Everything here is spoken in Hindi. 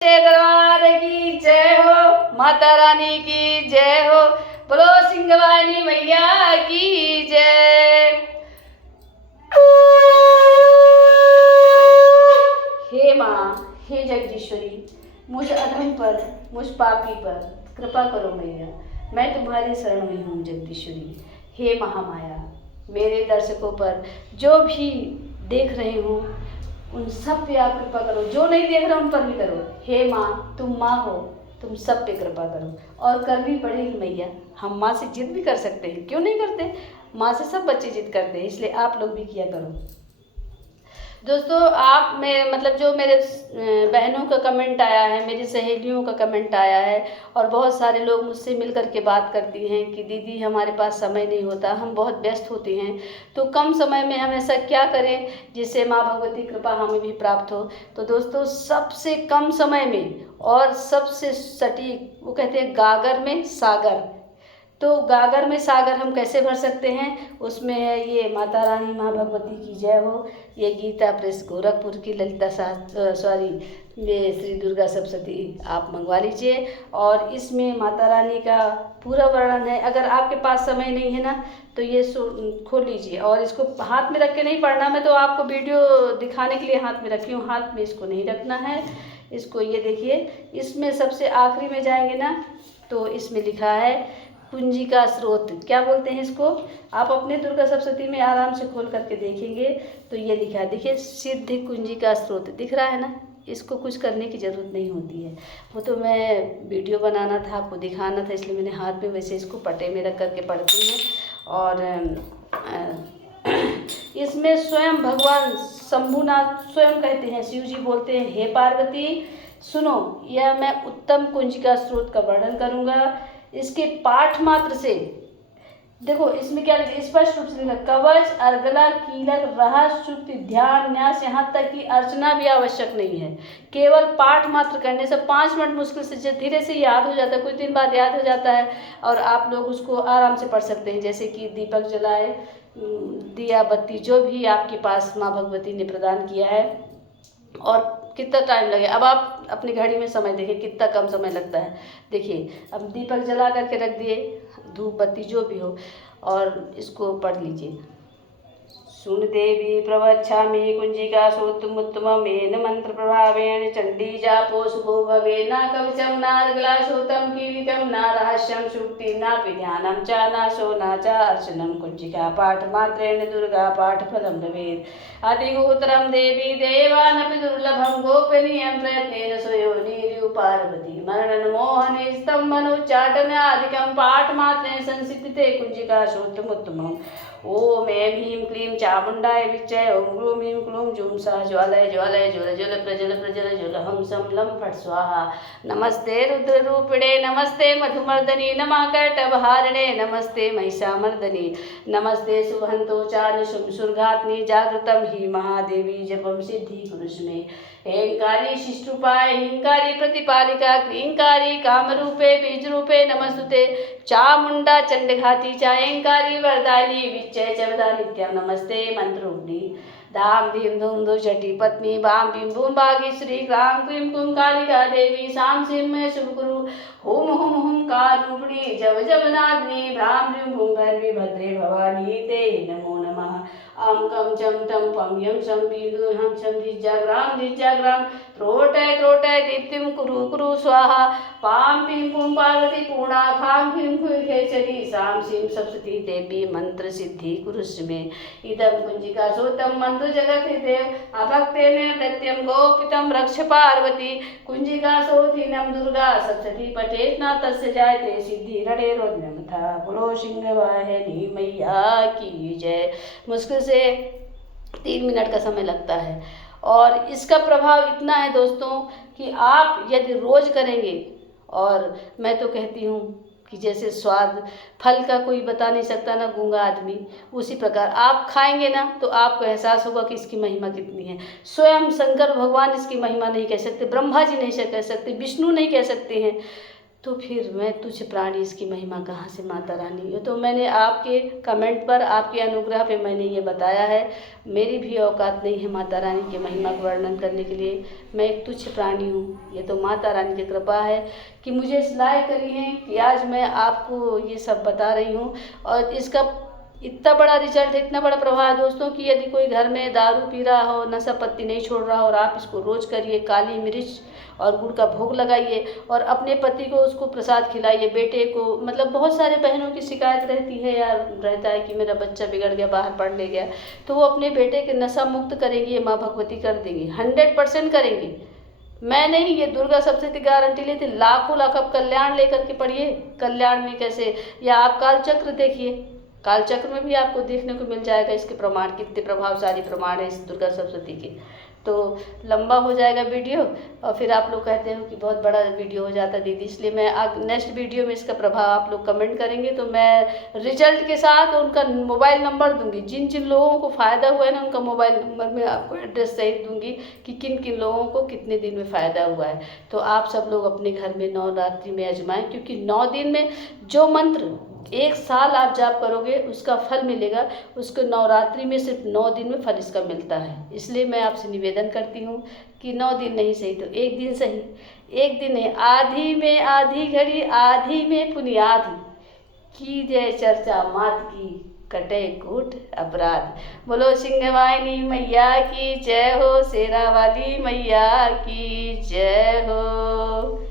दरबार की जय हो, माता रानी की जय हो, बोलो सिंहवानी मैया की जय। हे माँ, हे जगदीश्वरी, मुझ अधम पर, मुझ पापी पर कृपा करो मैया। मैं तुम्हारी शरण में हूँ जगदीश्वरी। हे महामाया, मेरे दर्शकों पर जो भी देख रहे हूँ उन सब पे आप कृपा करो, जो नहीं देख रहे उन पर भी करो। हे माँ, तुम माँ हो, तुम सब पे कृपा करो और करनी पड़ेगी मैया। हम माँ से जिद भी कर सकते हैं, क्यों नहीं करते? माँ से सब बच्चे जिद करते हैं, इसलिए आप लोग भी किया करो। दोस्तों, आप में मतलब जो मेरे बहनों का कमेंट आया है, मेरी सहेलियों का कमेंट आया है और बहुत सारे लोग मुझसे मिल कर के बात करती हैं कि दीदी हमारे पास समय नहीं होता, हम बहुत व्यस्त होते हैं, तो कम समय में हम ऐसा क्या करें जिससे माँ भगवती कृपा हमें भी प्राप्त हो। तो दोस्तों, सबसे कम समय में और सबसे सटीक, वो कहते हैं गागर में सागर, तो गागर में सागर हम कैसे भर सकते हैं? उसमें है ये माता रानी माँ भगवती की जय हो, ये गीता प्रेस गोरखपुर की ललिता सॉरी ये श्री दुर्गा सप्तशती आप मंगवा लीजिए और इसमें माता रानी का पूरा वर्णन है। अगर आपके पास समय नहीं है ना तो ये खोल लीजिए और इसको हाथ में रख के नहीं पढ़ना। मैं तो आपको वीडियो दिखाने के लिए हाथ में रखी हूँ, हाथ में इसको नहीं रखना है। इसको ये देखिए, इसमें सबसे आखिरी में जाएंगे ना तो इसमें लिखा है कुंजी का स्रोत, क्या बोलते हैं इसको? आप अपने दुर्गा सप्तशती में आराम से खोल करके देखेंगे तो ये लिखा है, देखिए सिद्ध कुंजी का स्रोत दिख रहा है ना। इसको कुछ करने की ज़रूरत नहीं होती है, वो तो मैं वीडियो बनाना था, आपको दिखाना था, इसलिए मैंने हाथ में वैसे इसको पटे में रख करके पढ़ती हूँ। और इसमें स्वयं भगवान शंभुनाथ स्वयं कहते हैं, शिव जी बोलते हैं, हे पार्वती सुनो, यह मैं उत्तम कुंज का स्रोत का वर्णन करूँगा। इसके पाठ मात्र से देखो, इसमें क्या लिखा, स्पष्ट रूप से लिखा, कवच अर्गला कीलक रहस्य शुक्ति ध्यान न्यास, यहाँ तक कि अर्चना भी आवश्यक नहीं है। केवल पाठ मात्र करने से 5 मिनट मुश्किल से धीरे से याद हो जाता है, कुछ दिन बाद याद हो जाता है और आप लोग उसको आराम से पढ़ सकते हैं। जैसे कि दीपक जलाए, दिया बत्ती, जो भी आपके पास माँ भगवती ने प्रदान किया है। और कितना टाइम लगे, अब आप अपनी घड़ी में समय देखिए कितना कम समय लगता है। देखिए, अब दीपक जला करके रख दिए, धूप बत्ती जो भी हो, और इसको पढ़ लीजिए। सुन देवी प्रवच्छामि कुंजिका सोत्तमुत्तमेन मंत्र प्रभावेन चंडी जापो शुभो भवे न कवचम नार्गला श्रोतम कीलिकम न रहस्यम शुक्ति नापि ध्यानम च नाशो न च अर्चनम कुंजिका पाठ मात्रेण दुर्गा पाठ फलम भवेत् अधिगोत्रम देवी देवानपि दुर्लभम गोपनीयं प्रयत्नेन स्वयोनिर्यु पार्वती मरणन मोहने स्तंभनुच्चाटन आदिकं पाठ मात्रेण संसिद्धिते कुंजिका सोत्तमुत्तमम्। ओम ऐं ह्रीं क्लीं चामुंडाय विच्चय, ओम ग्लूं ह्रीं क्लूं जूं सः ज्वालय ज्वालय ज्वल ज्वल प्रज्वल प्रज्वल ज्वल हम सम लं फट् स्वाहा। नमस्ते रुद्ररूपिणे नमस्ते मधुमर्दनी नमः कर्टभहारिणे नमस्ते महिषामर्दनी नमस्ते शुभहंतो चान सुरघात्नि जागृतं हि महादेवी जपम सिद्धि कुरुष्मे। हेंकारी शिष्टरूपाय हिंकारी प्रतिपालिका क्लींकारी कामरूपे बीजरूपे नमस्तुते चामुंडा चंडघाती चायंकारी वरदायिनी विच्चय च वदा नित्यं नमस्ते मंत्रूपिणी। धाम भीम धूम धू जटी पत्नी वाम भीम भूम भागी श्री क्रां क्रीं कुं कालिका देवी साम सिंह शुभ गुरु हुम हुम हुम कारूपिणी जब जब नादिनी भ्राम भ्रीं भूम भैरवी भद्रे भवानी ते नमो नमः। अम कम चम टम पम यम शम बिंदु हम शम धिज्जाग्राम त्रोटय त्रोटय दीप्तिम कुरु कुरु स्वाहा। पाम पिम पुम पार्वती पूर्णा खाम भीम खेचरी साम सिम सप्तती देवी मंत्र सिद्धि कुरुष्मे। इदम कुंजिका सोतम मंत्र जगत देव अभक्ते में प्रत्यम गोपितम रक्ष पार्वती कुंजिका सोधिनम दुर्गा सप्तती पठेत न तस्य जायते सिद्धि रणे रोद्रम था। बोलो सिंहवाहिनी मैया की जय। मुश्किल से 3 मिनट का समय लगता है और इसका प्रभाव इतना है दोस्तों कि आप यदि रोज करेंगे, और मैं तो कहती हूँ कि जैसे स्वाद फल का कोई बता नहीं सकता ना गूंगा आदमी, उसी प्रकार आप खाएंगे ना तो आपको एहसास होगा कि इसकी महिमा कितनी है। स्वयं शंकर भगवान इसकी महिमा नहीं कह सकते, ब्रह्मा जी नहीं कह सकते, विष्णु नहीं कह सकते हैं, तो फिर मैं तुझ प्राणी इसकी महिमा कहाँ से माता रानी। ये तो मैंने आपके कमेंट पर, आपके अनुग्रह पे मैंने ये बताया है। मेरी भी औकात नहीं है माता रानी की महिमा का वर्णन करने के लिए। मैं एक तुच्छ प्राणी हूँ। ये तो माता रानी की कृपा है कि मुझे इस लायक करी है कि आज मैं आपको ये सब बता रही हूँ। और इसका इतना बड़ा रिजल्ट है, इतना बड़ा प्रभाव है दोस्तों कि यदि कोई घर में दारू पी रहा हो, नशा पत्ती नहीं छोड़ रहा हो, और आप इसको रोज़ करिए, काली मिर्च और गुड़ का भोग लगाइए और अपने पति को उसको प्रसाद खिलाइए, बेटे को। मतलब बहुत सारे बहनों की शिकायत रहती है यार, रहता है कि मेरा बच्चा बिगड़ गया, बाहर पढ़ ले गया, तो वो अपने बेटे के नशा मुक्त करेंगी, ये माँ भगवती कर देंगी, 100% करेंगी। मैं नहीं, ये दुर्गा सप्तशती गारंटी लेती। लाखों लाख आप कल्याण लेकर के पढ़िए, कल्याण में कैसे, या आप कालचक्र देखिए, कालचक्र में भी आपको देखने को मिल जाएगा इसके प्रमाण, कितने प्रभावशाली प्रमाण है इस दुर्गा सप्तशती के। तो लंबा हो जाएगा वीडियो, और फिर आप लोग कहते हो कि बहुत बड़ा वीडियो हो जाता है दीदी, इसलिए मैं नेक्स्ट वीडियो में इसका प्रभाव आप लोग कमेंट करेंगे तो मैं रिजल्ट के साथ उनका मोबाइल नंबर दूंगी। जिन जिन लोगों को फ़ायदा हुआ है ना, उनका मोबाइल नंबर मैं आपको एड्रेस सहित दूंगी कि किन किन लोगों को कितने दिन में फ़ायदा हुआ है। तो आप सब लोग अपने घर में नवरात्रि में आजमाएं, क्योंकि 9 दिन में जो मंत्र 1 साल आप जाप करोगे उसका फल मिलेगा, उसको नवरात्रि में सिर्फ 9 दिन में फल इसका मिलता है। इसलिए मैं आपसे निवेदन करती हूँ कि 9 दिन नहीं सही तो 1 दिन सही, 1 दिन नहीं, आधी में आधी घड़ी, आधी में पुनियाधी, की जय चर्चा मात की, कटे कूट अपराध। बोलो सिंहवाहिनी मैया की जय हो, शेरा वाली मैया की जय हो।